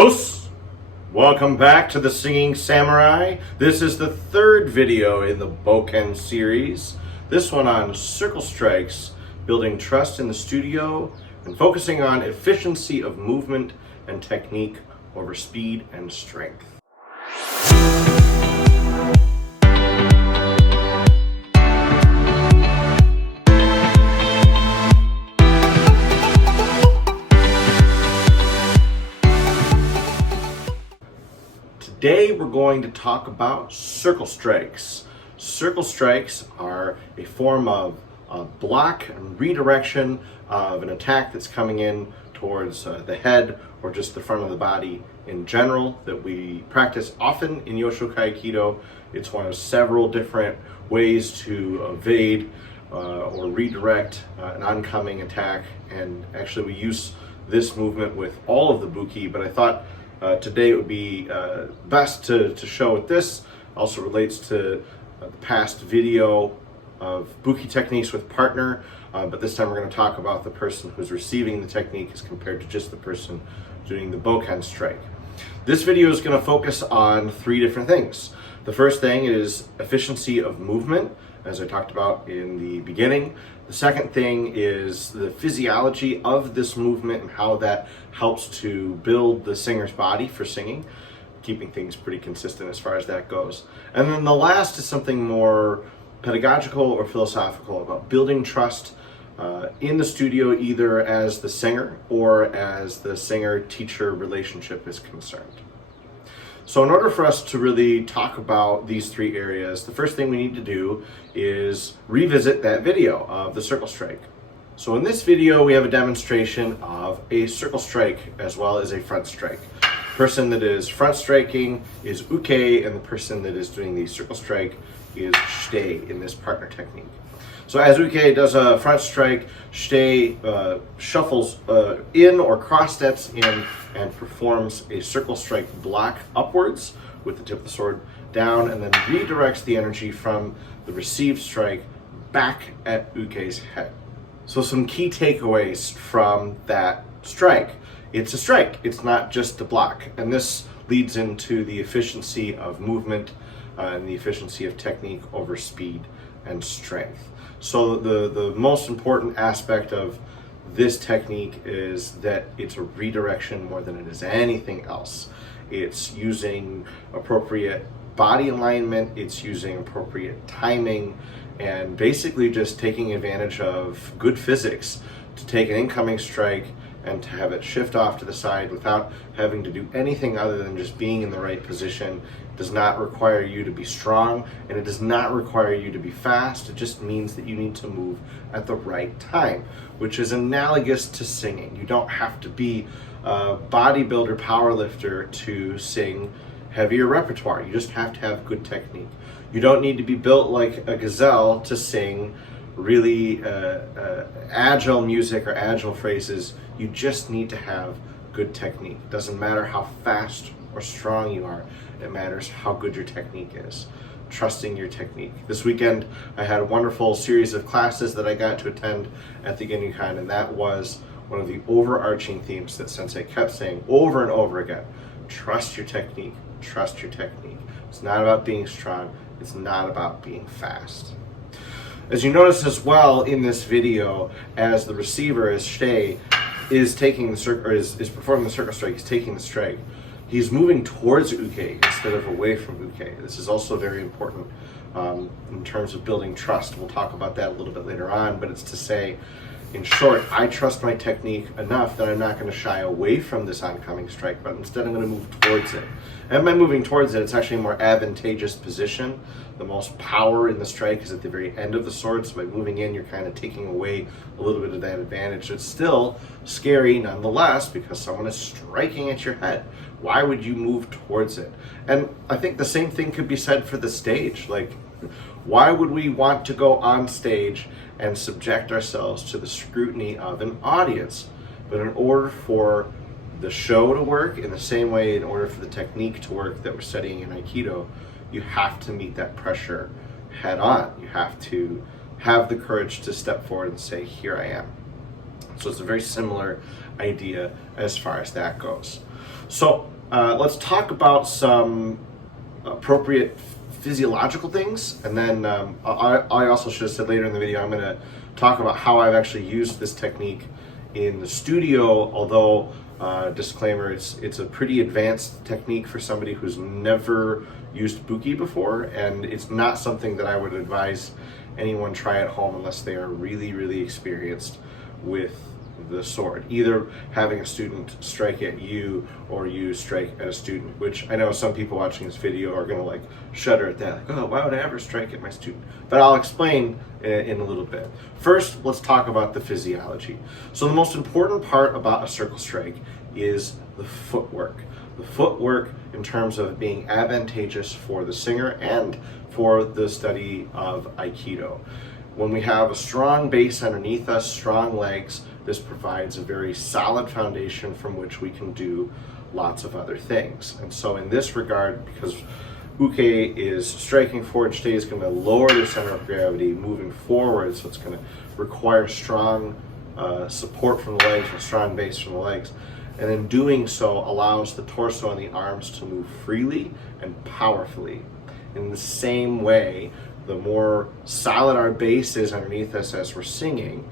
Hosts, welcome back to the Singing Samurai. This is the third video in the bokken series. This one on circle strikes, building trust in the studio, and focusing on efficiency of movement and technique over speed and strength. Today we're going to talk about circle strikes. Circle strikes are a form of block and redirection of an attack that's coming in towards the head or just the front of the body in general that we practice often in Yoshokai Aikido. It's one of several different ways to evade or redirect an oncoming attack, and actually we use this movement with all of the buki, but I thought today it would be best to show it. This also relates to the past video of buki techniques with partner, but this time we're going to talk about the person who's receiving the technique as compared to just the person doing the bokken strike. This video is going to focus on three different things. The first thing is efficiency of movement, as I talked about in the beginning. The second thing is the physiology of this movement and how that helps to build the singer's body for singing, keeping things pretty consistent as far as that goes. And then the last is something more pedagogical or philosophical about building trust in the studio, either as the singer or as the singer-teacher relationship is concerned. So in order for us to really talk about these three areas, the first thing we need to do is revisit that video of the circle strike. So in this video, we have a demonstration of a circle strike as well as a front strike. The person that is front striking is uke, and the person that is doing the circle strike is shite in this partner technique. So as uke does a front strike, shite shuffles in or cross steps in and performs a circle strike block upwards with the tip of the sword down, and then redirects the energy from the received strike back at uke's head. So some key takeaways from that strike. It's a strike, it's not just a block, and this leads into the efficiency of movement and the efficiency of technique over speed and strength. So the most important aspect of this technique is that it's a redirection more than it is anything else. It's using appropriate body alignment, it's using appropriate timing, and basically just taking advantage of good physics to take an incoming strike and to have it shift off to the side without having to do anything other than just being in the right position. It does not require you to be strong, and it does not require you to be fast. It just means that you need to move at the right time, which is analogous to singing. You don't have to be a bodybuilder, powerlifter to sing heavier repertoire. You just have to have good technique. You don't need to be built like a gazelle to sing really agile music or agile phrases. You just need to have good technique. It doesn't matter how fast or strong you are. It matters how good your technique is. Trusting your technique. This weekend I had a wonderful series of classes that I got to attend at the Ginryukan, and that was one of the overarching themes that Sensei kept saying over and over again. Trust your technique. Trust your technique. It's not about being strong. It's not about being fast. As you notice as well in this video, as the receiver, as shite, is taking the circle, is performing the circle strike, he's taking the strike. He's moving towards uke instead of away from uke. This is also very important in terms of building trust. We'll talk about that a little bit later on, but it's to say, in short, I trust my technique enough that I'm not going to shy away from this oncoming strike, but instead I'm going to move towards it. And by moving towards it, it's actually a more advantageous position. The most power in the strike is at the very end of the sword, so by moving in, you're kind of taking away a little bit of that advantage. It's still scary nonetheless because someone is striking at your head. Why would you move towards it? And I think the same thing could be said for the stage. Like, why would we want to go on stage and subject ourselves to the scrutiny of an audience? But in order for the show to work, in the same way, in order for the technique to work that we're studying in Aikido, you have to meet that pressure head on. You have to have the courage to step forward and say, here I am. So it's a very similar idea as far as that goes. So let's talk about some appropriate physiological things, and then I also should have said later in the video I'm going to talk about how I've actually used this technique in the studio, although disclaimer, it's a pretty advanced technique for somebody who's never used bokken before, and it's not something that I would advise anyone try at home unless they are really experienced with the sword, either having a student strike at you or you strike at a student, which I know some people watching this video are going to like shudder at that, like, oh, why would I ever strike at my student? But I'll explain in a little bit. First, let's talk about the physiology. So the most important part about a circle strike is the footwork. The footwork in terms of being advantageous for the singer and for the study of Aikido. When we have a strong base underneath us, strong legs, this provides a very solid foundation from which we can do lots of other things. And so in this regard, because uke is striking forward, today is going to lower the center of gravity moving forward, so it's going to require strong support from the legs, a strong base from the legs. And in doing so allows the torso and the arms to move freely and powerfully. In the same way, the more solid our base is underneath us as we're singing,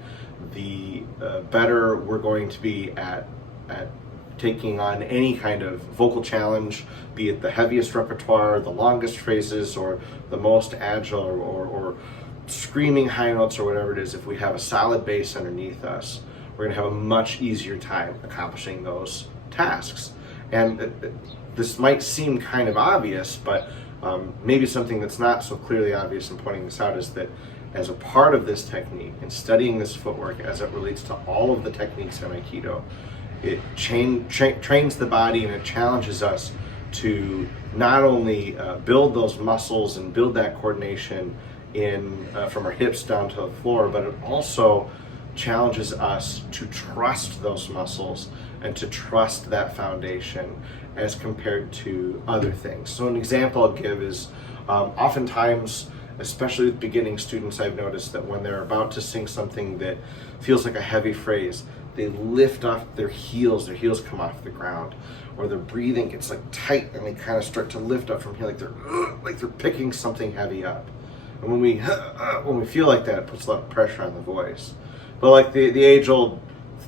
the better we're going to be at taking on any kind of vocal challenge, be it the heaviest repertoire, the longest phrases, or the most agile, or screaming high notes, or whatever it is. If we have a solid base underneath us, we're going to have a much easier time accomplishing those tasks. And this might seem kind of obvious, but maybe something that's not so clearly obvious in pointing this out is that as a part of this technique and studying this footwork as it relates to all of the techniques in Aikido, it trains the body and it challenges us to not only build those muscles and build that coordination in from our hips down to the floor, but it also challenges us to trust those muscles and to trust that foundation as compared to other things. So an example I'll give is oftentimes, especially with beginning students, I've noticed that when they're about to sing something that feels like a heavy phrase, they lift off their heels come off the ground, or their breathing gets like tight and they kind of start to lift up from here like they're picking something heavy up. And when we feel like that, it puts a lot of pressure on the voice. But like the age-old,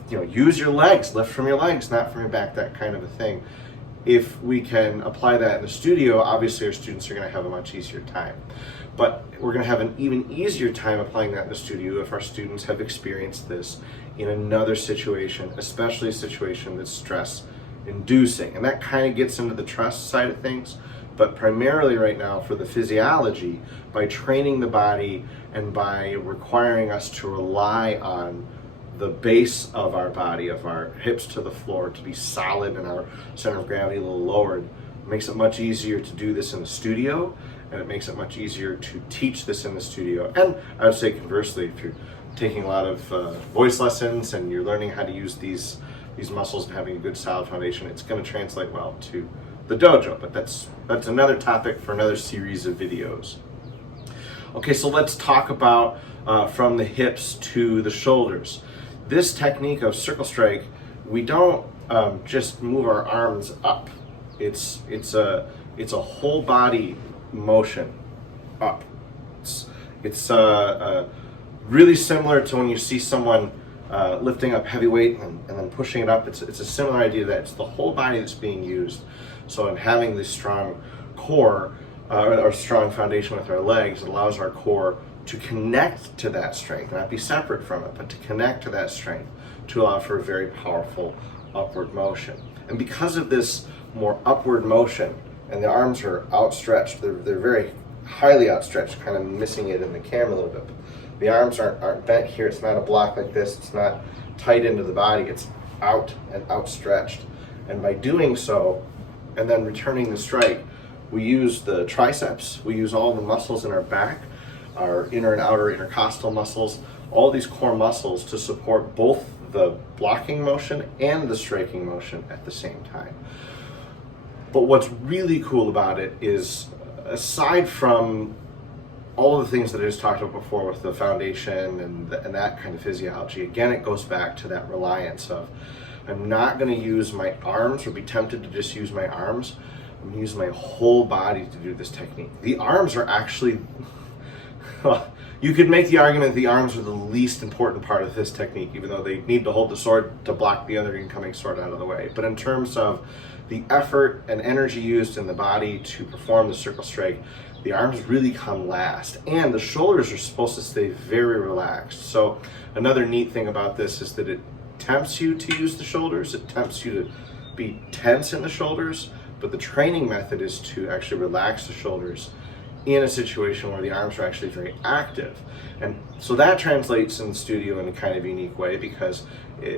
use your legs, lift from your legs, not from your back, that kind of a thing. If we can apply that in the studio, obviously our students are going to have a much easier time. But we're going to have an even easier time applying that in the studio if our students have experienced this in another situation, especially a situation that's stress-inducing. And that kind of gets into the trust side of things. But primarily right now for the physiology, by training the body and by requiring us to rely on the base of our body, of our hips to the floor, to be solid and our center of gravity a little lowered, it makes it much easier to do this in the studio, and it makes it much easier to teach this in the studio. And I would say conversely, if you're taking a lot of voice lessons and you're learning how to use these muscles and having a good solid foundation, it's going to translate well to the dojo. But that's another topic for another series of videos. Okay, so let's talk about from the hips to the shoulders. This technique of circle strike, we don't just move our arms up. It's a whole body motion up. It's really similar to when you see someone lifting up heavy weight and then pushing it up. It's a similar idea that it's the whole body that's being used. So in having this strong core or strong foundation with our legs, it allows our core to connect to that strength, not be separate from it, but to connect to that strength to allow for a very powerful upward motion. And because of this more upward motion, and the arms are outstretched, they're very highly outstretched, kind of missing it in the camera a little bit. The arms aren't bent here, it's not a block like this, it's not tight into the body, it's out and outstretched. And by doing so, and then returning the strike, we use the triceps, we use all the muscles in our back, our inner and outer intercostal muscles, all these core muscles to support both the blocking motion and the striking motion at the same time. But what's really cool about it is, aside from all of the things that I just talked about before with the foundation and that kind of physiology, again, it goes back to that reliance of, I'm not going to use my arms or be tempted to just use my arms. I'm going to use my whole body to do this technique. The arms are actually, well, you could make the argument the arms are the least important part of this technique, even though they need to hold the sword to block the other incoming sword out of the way. But in terms of the effort and energy used in the body to perform the circle strike, the arms really come last, and the shoulders are supposed to stay very relaxed. So another neat thing about this is that it tempts you to use the shoulders, it tempts you to be tense in the shoulders, but the training method is to actually relax the shoulders in a situation where the arms are actually very active. And so that translates in the studio in a kind of unique way, because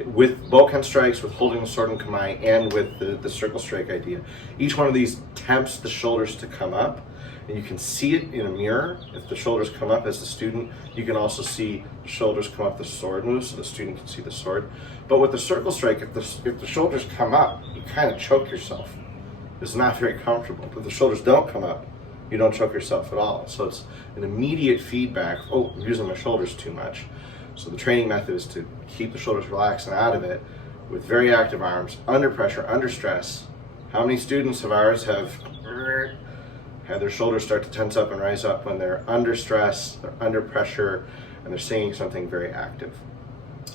with bokken strikes, with holding the sword in kamae, and with the circle strike idea, each one of these tempts the shoulders to come up. And you can see it in a mirror. If the shoulders come up as the student, you can also see the shoulders come up, the sword moves, so the student can see the sword. But with the circle strike, if the shoulders come up, you kind of choke yourself. It's not very comfortable. But if the shoulders don't come up, you don't choke yourself at all. So it's an immediate feedback. Oh, I'm using my shoulders too much. So the training method is to keep the shoulders relaxed and out of it with very active arms, under pressure, under stress. How many students of ours have had their shoulders start to tense up and rise up when they're under stress, they're under pressure, and they're singing something very active?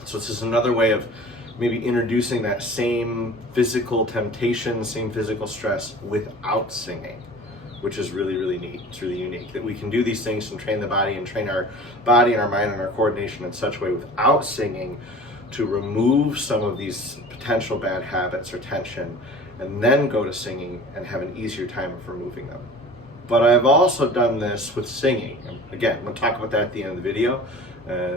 So this is another way of maybe introducing that same physical temptation, same physical stress without singing, which is really, really neat. It's really unique that we can do these things and train the body and train our body and our mind and our coordination in such a way without singing to remove some of these potential bad habits or tension, and then go to singing and have an easier time of removing them. But I've also done this with singing. Again, I'm going to talk about that at the end of the video.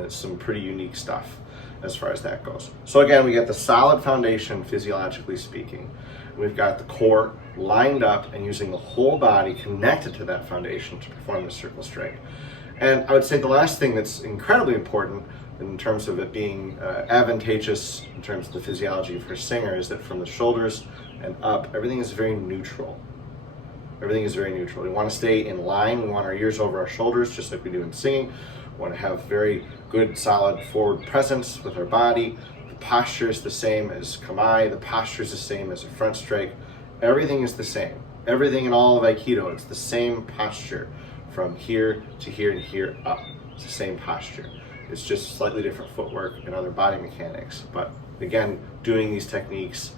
Some pretty unique stuff as far as that goes. So again, we got the solid foundation, physiologically speaking. We've got the core lined up and using the whole body connected to that foundation to perform the circle strike. And I would say the last thing that's incredibly important in terms of it being advantageous in terms of the physiology for a singer is that from the shoulders and up, everything is very neutral. Everything is very neutral. We want to stay in line. We want our ears over our shoulders, just like we do in singing. We want to have very good, solid forward presence with our body. The posture is the same as kamae. The posture is the same as a front strike. Everything is the same. Everything in all of Aikido, it's the same posture from here to here and here up. It's the same posture. It's just slightly different footwork and other body mechanics. But again, doing these techniques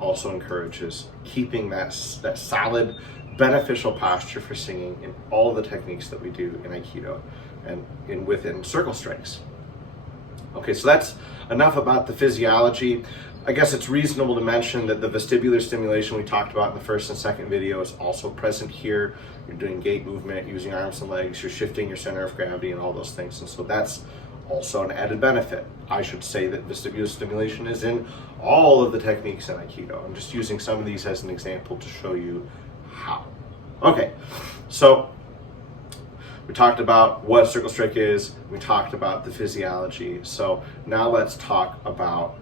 also encourages keeping that solid, beneficial posture for singing in all the techniques that we do in Aikido and within circle strikes. Okay, so that's enough about the physiology. I guess it's reasonable to mention that the vestibular stimulation we talked about in the first and second video is also present here. You're doing gait movement, using arms and legs, you're shifting your center of gravity and all those things. And so that's also an added benefit. I should say that vestibular stimulation is in all of the techniques in Aikido. I'm just using some of these as an example to show you how. Okay, so we talked about what circle strike is, we talked about the physiology, so now let's talk about,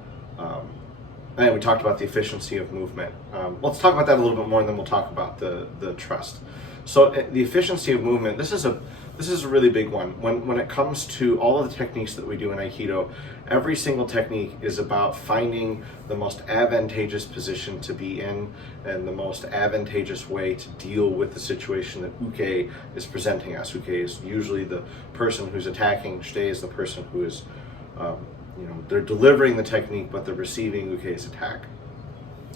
and we talked about the efficiency of movement. Let's talk about that a little bit more and then we'll talk about the trust. So the efficiency of movement, this is a really big one. When it comes to all of the techniques that we do in Aikido, every single technique is about finding the most advantageous position to be in and the most advantageous way to deal with the situation that uke is presenting us. Uke is usually the person who's attacking, shite is the person who is, they're delivering the technique, but they're receiving uke's attack.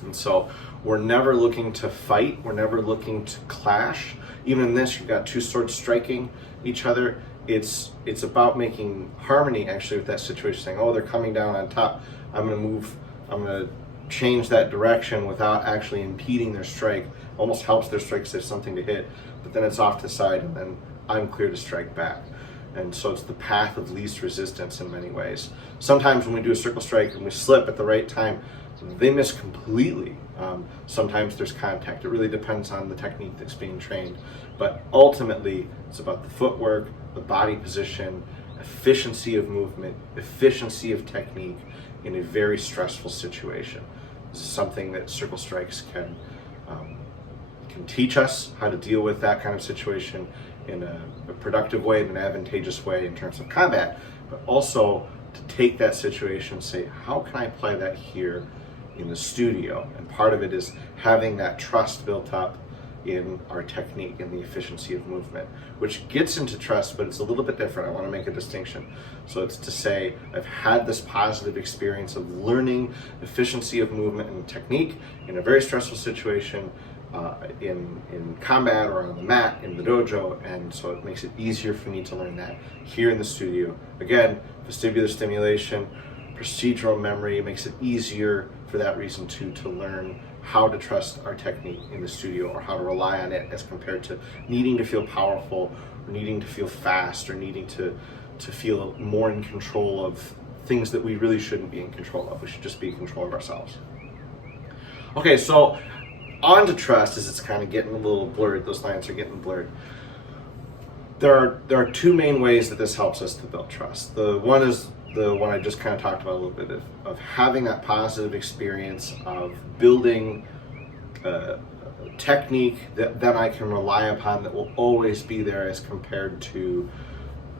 And so we're never looking to fight, we're never looking to clash. Even in this, you've got two swords striking each other. It's about making harmony actually with that situation, saying, oh, they're coming down on top, I'm gonna move, I'm gonna change that direction without actually impeding their strike. Almost helps their strike because there's something to hit, but then it's off to the side and then I'm clear to strike back. And so it's the path of least resistance in many ways. Sometimes when we do a circle strike and we slip at the right time, they miss completely. Sometimes there's contact. It really depends on the technique that's being trained. But ultimately, it's about the footwork, the body position, efficiency of movement, efficiency of technique in a very stressful situation. This is something that circle strikes can teach us how to deal with that kind of situation a productive way, in an advantageous way in terms of combat, but also to take that situation and say, how can I apply that here in the studio? And part of it is having that trust built up in our technique and the efficiency of movement, which gets into trust, but it's a little bit different. I want to make a distinction. So it's to say, I've had this positive experience of learning efficiency of movement and technique in a very stressful situation, in combat or on the mat in the dojo, and so it makes it easier for me to learn that here in the studio. Again, vestibular stimulation, procedural memory makes it easier for that reason to learn how to trust our technique in the studio, or how to rely on it, as compared to needing to feel powerful, or needing to feel fast, or needing to feel more in control of things that we really shouldn't be in control of. We should just be in control of ourselves. Okay, so on to trust, as it's kind of getting a little blurred. Those lines are getting blurred. There are two main ways that this helps us to build trust. The one is the one I just kind of talked about a little bit, of having that positive experience of building a technique that I can rely upon, that will always be there, as compared to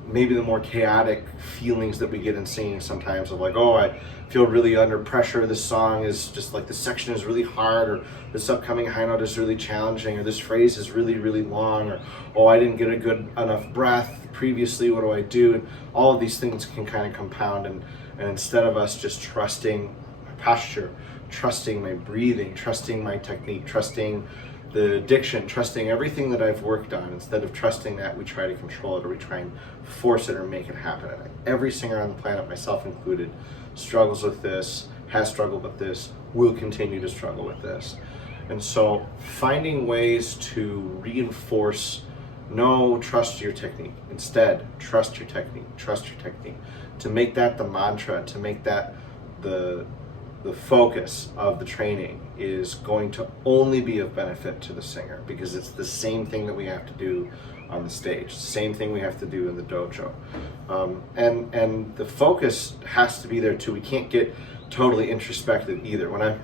maybe the more chaotic feelings that we get in singing sometimes, of like, oh, I feel really under pressure, this song is just like, this section is really hard, or this upcoming high note is really challenging, or this phrase is really, really long, or oh, I didn't get a good enough breath previously, what do I do? And all of these things can kind of compound, and instead of us just trusting my posture, trusting my breathing, trusting my technique, trusting the diction, trusting everything that I've worked on, instead of trusting that, we try to control it, or we try and force it or make it happen. And every singer on the planet, myself included, struggles with this, has struggled with this, will continue to struggle with this. And so finding ways to reinforce, no, trust your technique. Instead, trust your technique, trust your technique. To make that the mantra, to make that the focus of the training, is going to only be of benefit to the singer, because it's the same thing that we have to do on the stage, same thing we have to do in the dojo. And the focus has to be there too. We can't get totally introspective either. When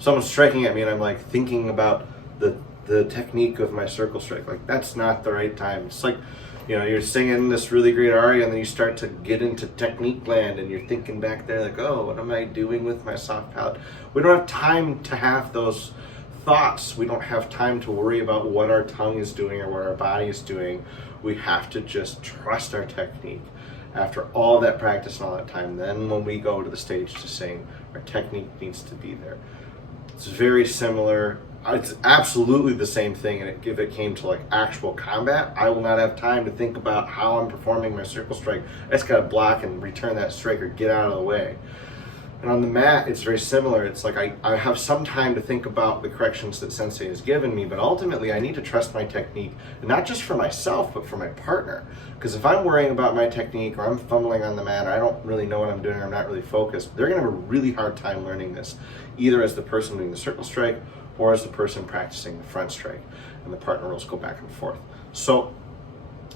someone's striking at me and I'm like thinking about the technique of my circle strike, like, that's not the right time. It's like, you're singing this really great aria, and then you start to get into technique land, and you're thinking back there like, oh, what am I doing with my soft palate? We don't have time to have those thoughts. We don't have time to worry about what our tongue is doing or what our body is doing. We have to just trust our technique. After all that practice and all that time, then when we go to the stage to sing, our technique needs to be there. It's very similar. It's absolutely the same thing, and if it came to like actual combat, I will not have time to think about how I'm performing my circle strike. I just gotta block and return that strike, or get out of the way. And on the mat, it's very similar. It's like I have some time to think about the corrections that sensei has given me, but ultimately I need to trust my technique, and not just for myself, but for my partner. Because if I'm worrying about my technique, or I'm fumbling on the mat, or I don't really know what I'm doing, or I'm not really focused, they're gonna have a really hard time learning this, either as the person doing the circle strike, or as the person practicing the front strike, and the partner roles go back and forth. So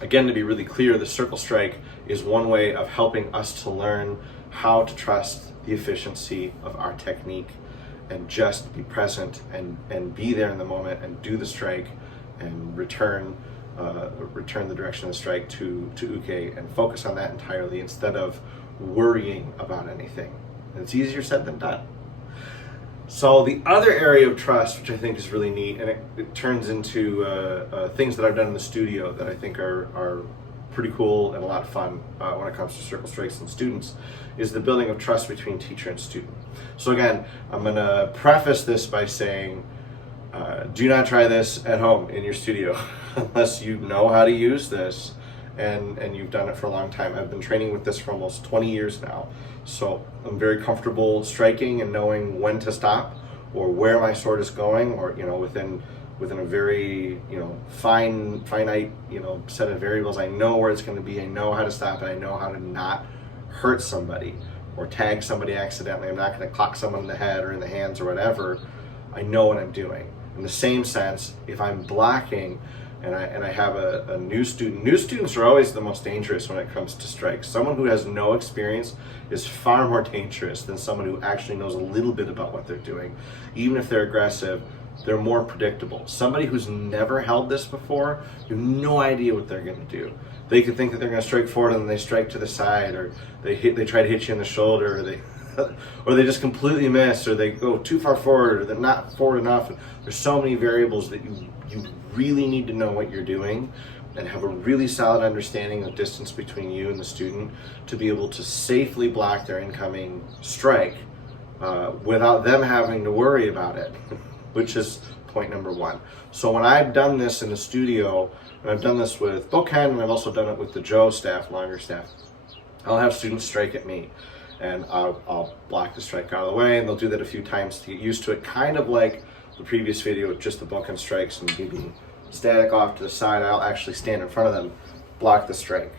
again, to be really clear, the circle strike is one way of helping us to learn how to trust the efficiency of our technique, and just be present and be there in the moment, and do the strike, and return the direction of the strike to uke, and focus on that entirely, instead of worrying about anything. And it's easier said than done. So the other area of trust, which I think is really neat, and it turns into things that I've done in the studio that I think are pretty cool and a lot of fun when it comes to circle strikes and students, is the building of trust between teacher and student. So again, I'm going to preface this by saying, do not try this at home in your studio unless you know how to use this and you've done it for a long time. I've been training with this for almost 20 years now, so I'm very comfortable striking and knowing when to stop, or where my sword is going, or within a very finite set of variables. I know where it's going to be, I know how to stop it, I know how to not hurt somebody or tag somebody accidentally. I'm not going to clock someone in the head or in the hands or whatever. I know what I'm doing. In the same sense, if I'm blocking and I have a new student, new students are always the most dangerous when it comes to strikes. Someone who has no experience is far more dangerous than someone who actually knows a little bit about what they're doing. Even if they're aggressive, they're more predictable. Somebody who's never held this before, you have no idea what they're going to do. They could think that they're going to strike forward and then they strike to the side, or they try to hit you in the shoulder, or they or they just completely miss, or they go too far forward, or they're not forward enough. There's so many variables that you really need to know what you're doing and have a really solid understanding of distance between you and the student to be able to safely block their incoming strike without them having to worry about it, which is point number one. So when I've done this in the studio, and I've done this with bokken, and I've also done it with the Joe staff, longer staff, I'll have students strike at me, and I'll block the strike out of the way, and they'll do that a few times to get used to it, kind of like the previous video with just the bokken strikes and me being static off to the side. I'll actually stand in front of them, block the strike,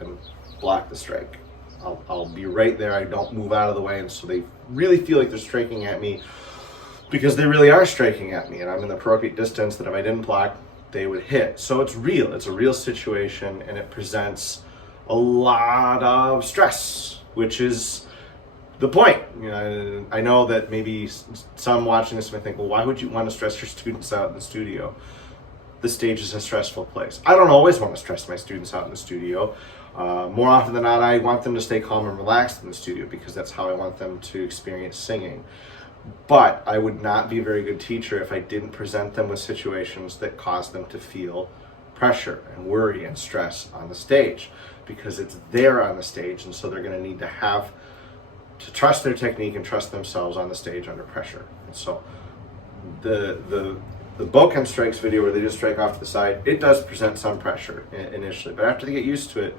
and block the strike. I'll be right there. I don't move out of the way, and so they really feel like they're striking at me because they really are striking at me, and I'm in the appropriate distance that if I didn't block, they would hit. So it's real. It's a real situation, and it presents a lot of stress, which is the point. You know, I know that maybe some watching this may think, well, why would you want to stress your students out in the studio? The stage is a stressful place. I don't always want to stress my students out in the studio. More often than not, I want them to stay calm and relaxed in the studio because that's how I want them to experience singing. But I would not be a very good teacher if I didn't present them with situations that cause them to feel pressure and worry and stress on the stage, because it's there on the stage, and so they're going to need to have to trust their technique and trust themselves on the stage under pressure. And so the bokken strikes video where they just strike off to the side, it does present some pressure initially, but after they get used to it,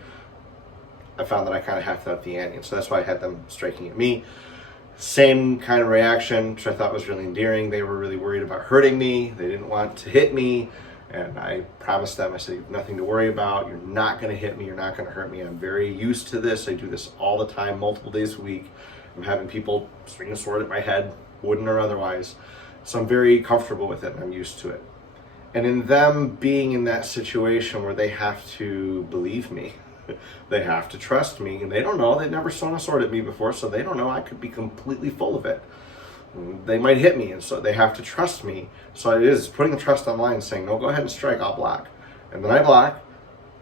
I found that I kind of have to up the ante, and so that's why I had them striking at me. Same kind of reaction, which I thought was really endearing. They were really worried about hurting me. They didn't want to hit me, and I promised them, I said, you have nothing to worry about. You're not going to hit me. You're not going to hurt me. I'm very used to this. I do this all the time, multiple days a week. I'm having people swing a sword at my head, wooden or otherwise. So I'm very comfortable with it, and I'm used to it. And in them being in that situation where they have to believe me, they have to trust me, and they don't know. They've never swung a sword at me before, so they don't know. I could be completely full of it. They might hit me, and so they have to trust me. So it is putting the trust on the line and saying, no, go ahead and strike, I'll block. And then I block,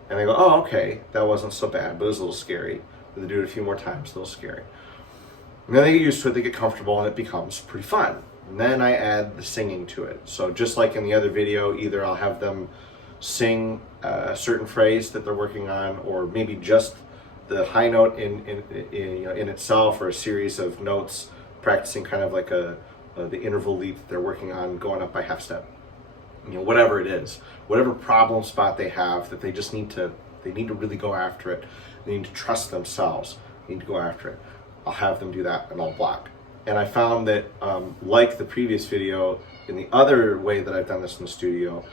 and they go, oh, okay, that wasn't so bad, but it was a little scary. They do it a few more times, a little scary. And then they get used to it, they get comfortable, and it becomes pretty fun. And then I add the singing to it. So just like in the other video, either I'll have them sing a certain phrase that they're working on, or maybe just the high note in itself, or a series of notes, practicing kind of like the interval lead that they're working on, going up by half step. Whatever it is, whatever problem spot they have that they just need to really go after it. They need to trust themselves. They need to go after it. I'll have them do that, and I'll block. And I found that, like the previous video, in the other way that I've done this in the studio,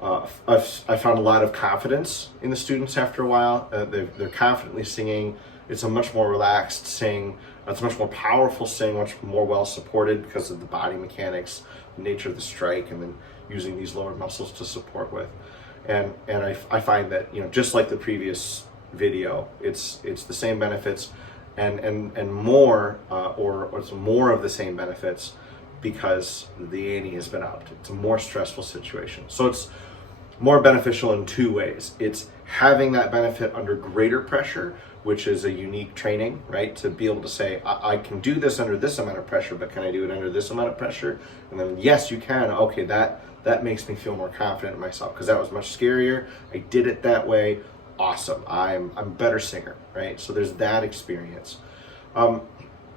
I found a lot of confidence in the students after a while. They're confidently singing. It's a much more relaxed sing. It's a much more powerful sing, much more well supported because of the body mechanics, the nature of the strike, and then using these lower muscles to support with. And I find that, just like the previous video, it's the same benefits and more, or it's more of the same benefits, because the ante has been upped. It's a more stressful situation. So it's more beneficial in two ways. It's having that benefit under greater pressure, which is a unique training, right? To be able to say, I can do this under this amount of pressure, but can I do it under this amount of pressure? And then, yes, you can. Okay, that makes me feel more confident in myself, because that was much scarier. I did it that way. Awesome. I'm a better singer, right? So there's that experience.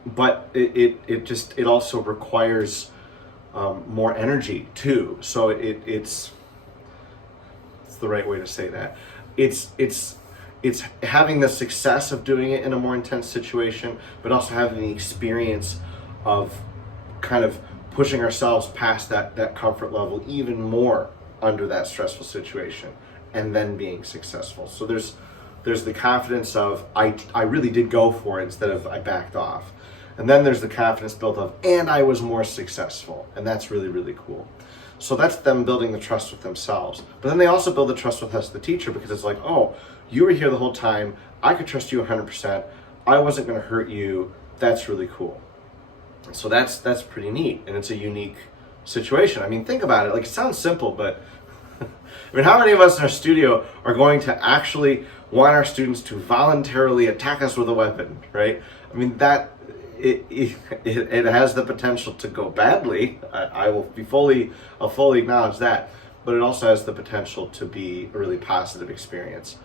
But it also requires more energy too. So it's the right way to say that. It's having the success of doing it in a more intense situation, but also having the experience of kind of pushing ourselves past that comfort level even more under that stressful situation, and then being successful. So there's the confidence of I really did go for it instead of I backed off. And then there's the confidence built of, and I was more successful. And that's really, really cool. So that's them building the trust with themselves. But then they also build the trust with us, the teacher, because it's like, oh, you were here the whole time. I could trust you 100%. I wasn't going to hurt you. That's really cool. So that's pretty neat. And it's a unique situation. I mean, think about it. Like, it sounds simple, but I mean, how many of us in our studio are going to actually want our students to voluntarily attack us with a weapon, right? I mean, that it has the potential to go badly. I'll fully acknowledge that, but it also has the potential to be a really positive experience.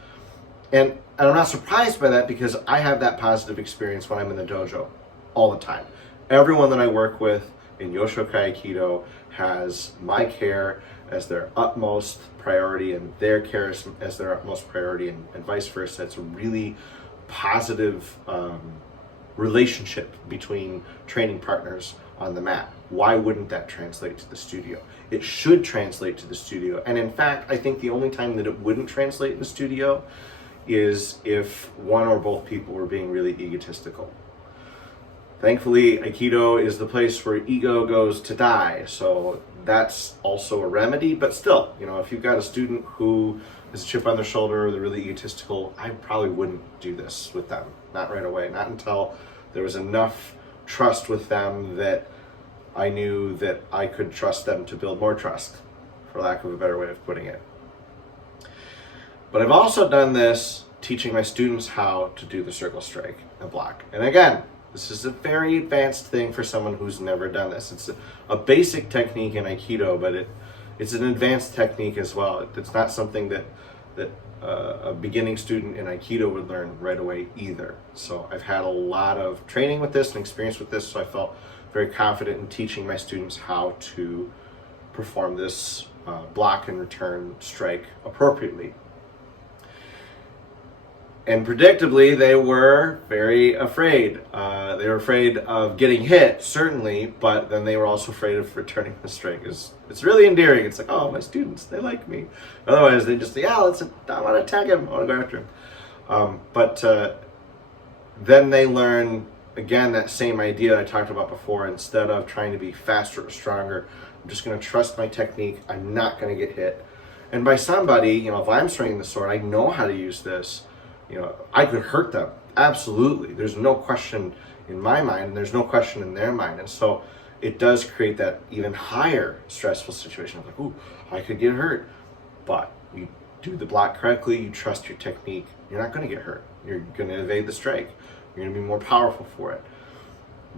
And I'm not surprised by that, because I have that positive experience when I'm in the dojo all the time. Everyone that I work with in Yoshokai Aikido has my care as their utmost priority, and their care as their utmost priority, and vice versa. It's a really positive relationship between training partners on the mat. Why wouldn't that translate to the studio? It should translate to the studio. And in fact, I think the only time that it wouldn't translate in the studio is if one or both people were being really egotistical. Thankfully, Aikido is the place where ego goes to die, so that's also a remedy. But still, you know, if you've got a student who is a chip on their shoulder, they're really egotistical, I probably wouldn't do this with them. Not right away, not until there was enough trust with them that I knew that I could trust them to build more trust, for lack of a better way of putting it. But I've also done this teaching my students how to do the circle strike and block. And again, this is a very advanced thing for someone who's never done this. It's a basic technique in Aikido, but it's an advanced technique as well. It's not something that a beginning student in Aikido would learn right away either. So I've had a lot of training with this and experience with this, so I felt very confident in teaching my students how to perform this block and return strike appropriately. And predictably, they were very afraid. They were afraid of getting hit, certainly, but then they were also afraid of returning the strike. It's really endearing. It's like, oh, my students, they like me. Otherwise, they just say, yeah, I want to attack him. I want to go after him. But then they learn, again, that same idea I talked about before. Instead of trying to be faster or stronger, I'm just going to trust my technique. I'm not going to get hit. And by somebody, you know, if I'm swinging the sword, I know how to use this. You know, I could hurt them. Absolutely. There's no question in my mind, and there's no question in their mind. And so it does create that even higher stressful situation. I'm like, ooh, I could get hurt. But you do the block correctly, you trust your technique, you're not going to get hurt. You're going to evade the strike. You're going to be more powerful for it.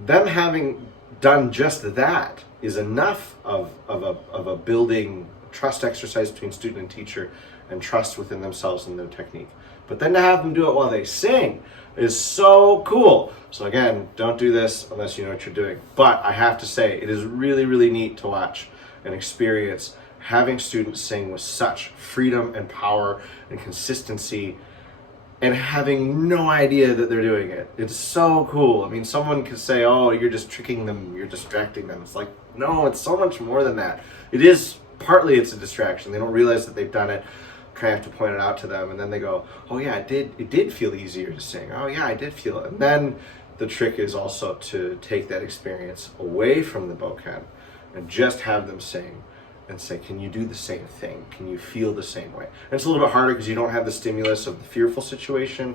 Them having done just that is enough of a building trust exercise between student and teacher, and trust within themselves and their technique. But then to have them do it while they sing is so cool. So again, don't do this unless you know what you're doing. But I have to say, it is really, really neat to watch and experience having students sing with such freedom and power and consistency, and having no idea that they're doing it. It's so cool. I mean, someone could say, oh, you're just tricking them, you're distracting them. It's like, no, it's so much more than that. It is, partly it's a distraction. They don't realize that they've done it. Kind of have to point it out to them, and then they go, oh yeah, it did feel easier to sing. Oh yeah, I did feel it. And then the trick is also to take that experience away from the bokken and just have them sing and say, can you do the same thing? Can you feel the same way? And it's a little bit harder because you don't have the stimulus of the fearful situation.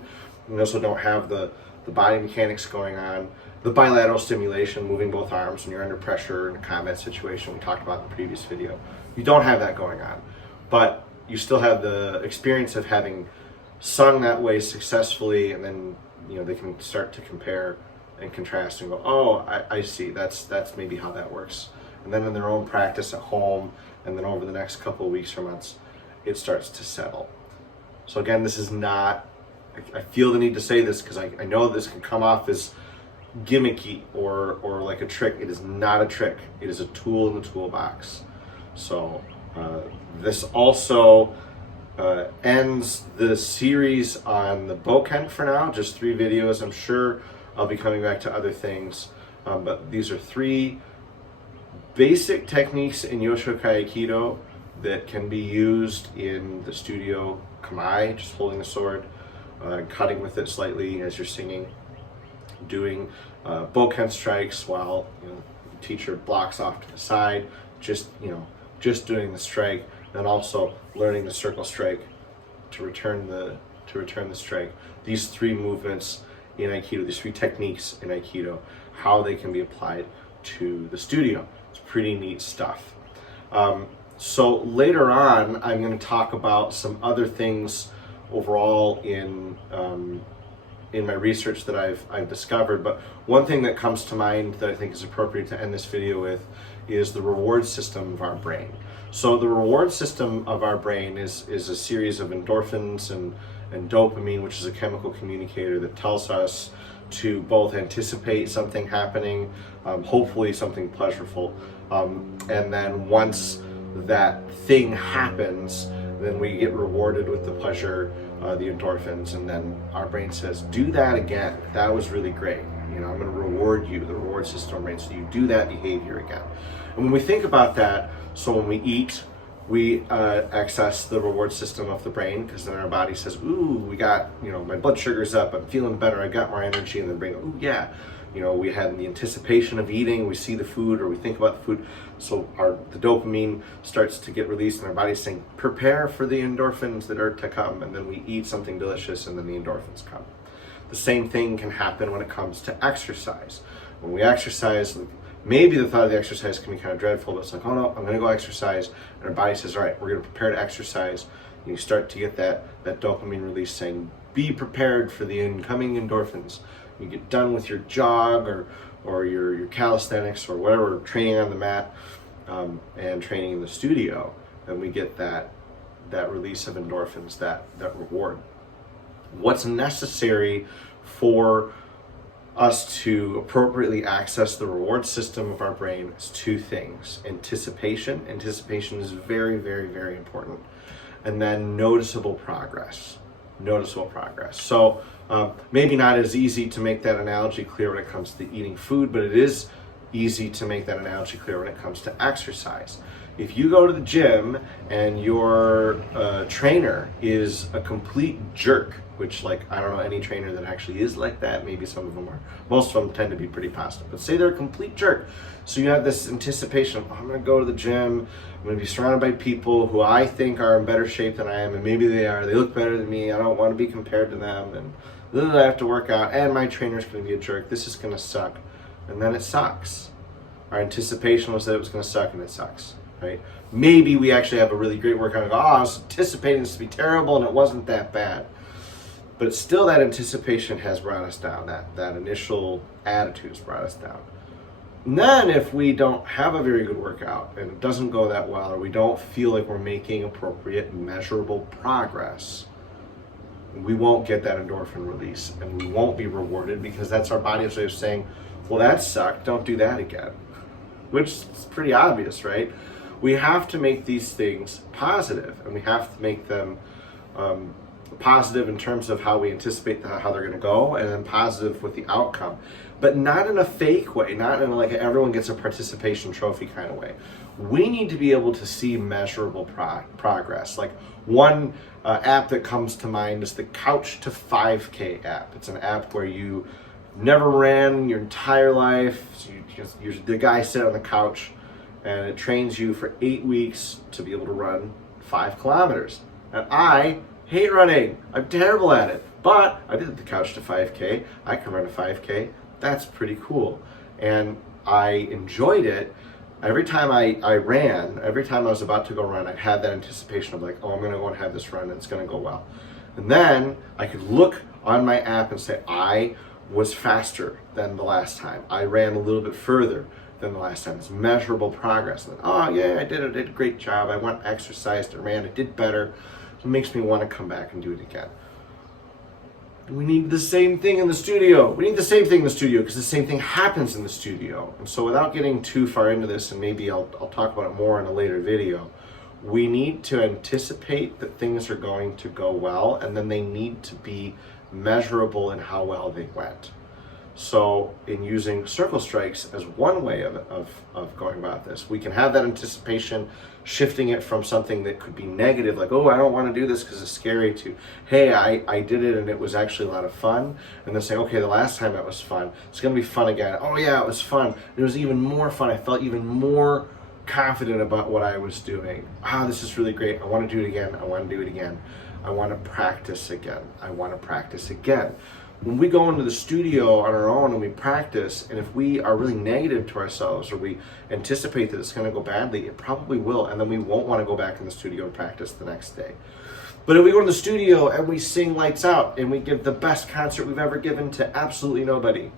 You also don't have the body mechanics going on. The bilateral stimulation, moving both arms when you're under pressure in a combat situation we talked about in the previous video. You don't have that going on. But you still have the experience of having sung that way successfully, and then, you know, they can start to compare and contrast and go, oh, I see, that's maybe how that works. And then in their own practice at home, and then over the next couple of weeks or months, it starts to settle. So again, this is not, I feel the need to say this because I know this can come off as gimmicky or like a trick. It is not a trick. It is a tool in the toolbox. So this also ends the series on the bokken for now, just 3 videos. I'm sure I'll be coming back to other things, but these are 3 basic techniques in Yoshokai Aikido that can be used in the studio kamae, just holding the sword, cutting with it slightly as you're singing, doing bokken strikes while, you know, the teacher blocks off to the side, just doing the strike, and also learning the circle strike to return the strike. These 3 movements in Aikido, these 3 techniques in Aikido, how they can be applied to the studio. It's pretty neat stuff. So later on, I'm going to talk about some other things overall in my research that I've discovered. But one thing that comes to mind that I think is appropriate to end this video with is the reward system of our brain. So the reward system of our brain is a series of endorphins and dopamine, which is a chemical communicator that tells us to both anticipate something happening, hopefully something pleasurable, and then once that thing happens, then we get rewarded with the pleasure, the endorphins, and then our brain says, do that again. That was really great. I'm going to reward you, the reward system of our brain, so you do that behavior again. And when we think about that, so when we eat, we access the reward system of the brain, because then our body says, ooh, we got, my blood sugar's up, I'm feeling better, I got more energy, and then brain, ooh, yeah. We had the anticipation of eating, we see the food or we think about the food, so the dopamine starts to get released and our body's saying, prepare for the endorphins that are to come, and then we eat something delicious and then the endorphins come. The same thing can happen when it comes to exercise. When we exercise, maybe the thought of the exercise can be kind of dreadful, but it's like, oh no, I'm going to go exercise, and our body says, all right, we're going to prepare to exercise. And you start to get that dopamine release saying, be prepared for the incoming endorphins. You get done with your jog or your calisthenics or whatever, training on the mat and training in the studio, and we get that release of endorphins, that reward. What's necessary for us to appropriately access the reward system of our brain is two things. Anticipation is very, very, very important. And then noticeable progress. So maybe not as easy to make that analogy clear when it comes to eating food, but it is easy to make that analogy clear when it comes to exercise. If you go to the gym and your trainer is a complete jerk, which I don't know any trainer that actually is like that, maybe some of them are, most of them tend to be pretty positive, but say they're a complete jerk. So you have this anticipation of, I'm going to go to the gym, I'm going to be surrounded by people who I think are in better shape than I am, and maybe they are, they look better than me, I don't want to be compared to them, and then I have to work out, and my trainer's going to be a jerk, this is going to suck, and then it sucks. Our anticipation was that it was going to suck, and it sucks. Right? Maybe we actually have a really great workout and go, I was anticipating this to be terrible and it wasn't that bad. But still that anticipation has brought us down, that initial attitude has brought us down. And then if we don't have a very good workout and it doesn't go that well, or we don't feel like we're making appropriate measurable progress, we won't get that endorphin release and we won't be rewarded, because that's our body's way of saying, well, that sucked, don't do that again. Which is pretty obvious, right? We have to make these things positive, and we have to make them positive in terms of how we anticipate how they're going to go, and then positive with the outcome, but not in a fake way, not in like everyone gets a participation trophy kind of way. We need to be able to see measurable progress. Like one app that comes to mind is the Couch to 5K app. It's an app where you never ran your entire life. So you're the guy sitting on the couch, and it trains you for 8 weeks to be able to run 5 kilometers. And I hate running. I'm terrible at it. But I did the Couch to 5K. I can run a 5K. That's pretty cool. And I enjoyed it. Every time I ran, every time I was about to go run, I had that anticipation of like, oh, I'm going to go and have this run and it's going to go well. And then I could look on my app and say, I was faster than the last time. I ran a little bit further than the last time. It's measurable progress. And then, oh yeah, I did a great job. I went, exercised, I ran, I did better. It makes me want to come back and do it again. We need the same thing in the studio. We need the same thing in the studio because the same thing happens in the studio. And so without getting too far into this, and maybe I'll talk about it more in a later video, we need to anticipate that things are going to go well, and then they need to be measurable in how well they went. So in using circle strikes as one way of going about this, we can have that anticipation, shifting it from something that could be negative, like, oh, I don't want to do this because it's scary, to, hey, I did it and it was actually a lot of fun. And then saying, okay, the last time it was fun, it's going to be fun again. Oh yeah, it was fun. It was even more fun. I felt even more confident about what I was doing. This is really great. I want to do it again. I want to do it again. I want to practice again. I want to practice again. when we go into the studio on our own and we practice, and if we are really negative to ourselves or we anticipate that it's going to go badly, it probably will, and then we won't want to go back in the studio and practice the next day. But if we go to the studio and we sing lights out and we give the best concert we've ever given to absolutely nobody,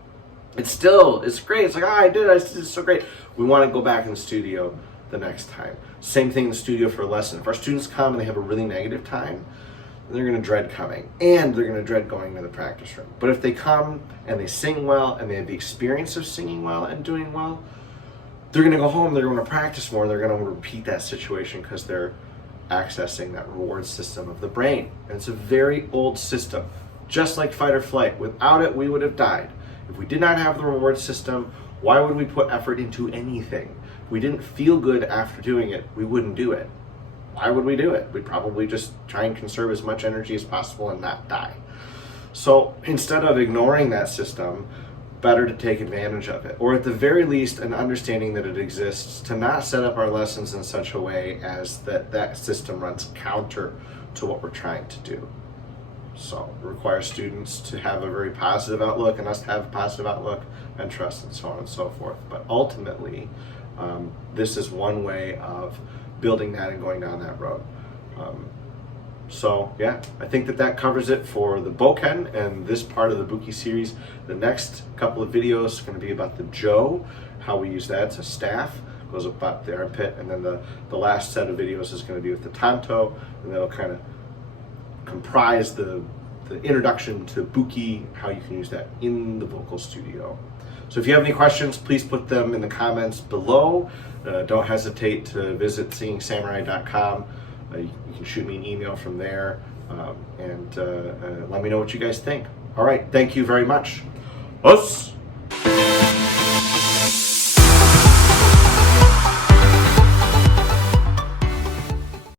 it's great. It's like, I did it. It's so great. We want to go back in the studio the next time. Same thing in the studio for a lesson. If our students come and they have a really negative time, they're going to dread coming, and they're going to dread going to the practice room. But if they come and they sing well and they have the experience of singing well and doing well, they're going to go home, they're going to practice more, and they're going to repeat that situation because they're accessing that reward system of the brain. And it's a very old system, just like fight or flight. Without it, we would have died. If we did not have the reward system, why would we put effort into anything? If we didn't feel good after doing it, we wouldn't do it. Why would we do it? We'd probably just try and conserve as much energy as possible and not die. So instead of ignoring that system, better to take advantage of it, or at the very least an understanding that it exists, to not set up our lessons in such a way as that system runs counter to what we're trying to do. So it requires students to have a very positive outlook and us to have a positive outlook and trust and so on and so forth. But ultimately, this is one way of building that and going down that road. So yeah, I think that covers it for the bokken and this part of the Buki series. The next couple of videos are going to be about the jo, how we use that as a staff, goes about the armpit, and then the last set of videos is going to be with the tanto, and that'll kind of comprise the introduction to Buki, how you can use that in the vocal studio. So if you have any questions, please put them in the comments below. Don't hesitate to visit singingsamurai.com. You can shoot me an email from there, and let me know what you guys think. All right, thank you very much. Us.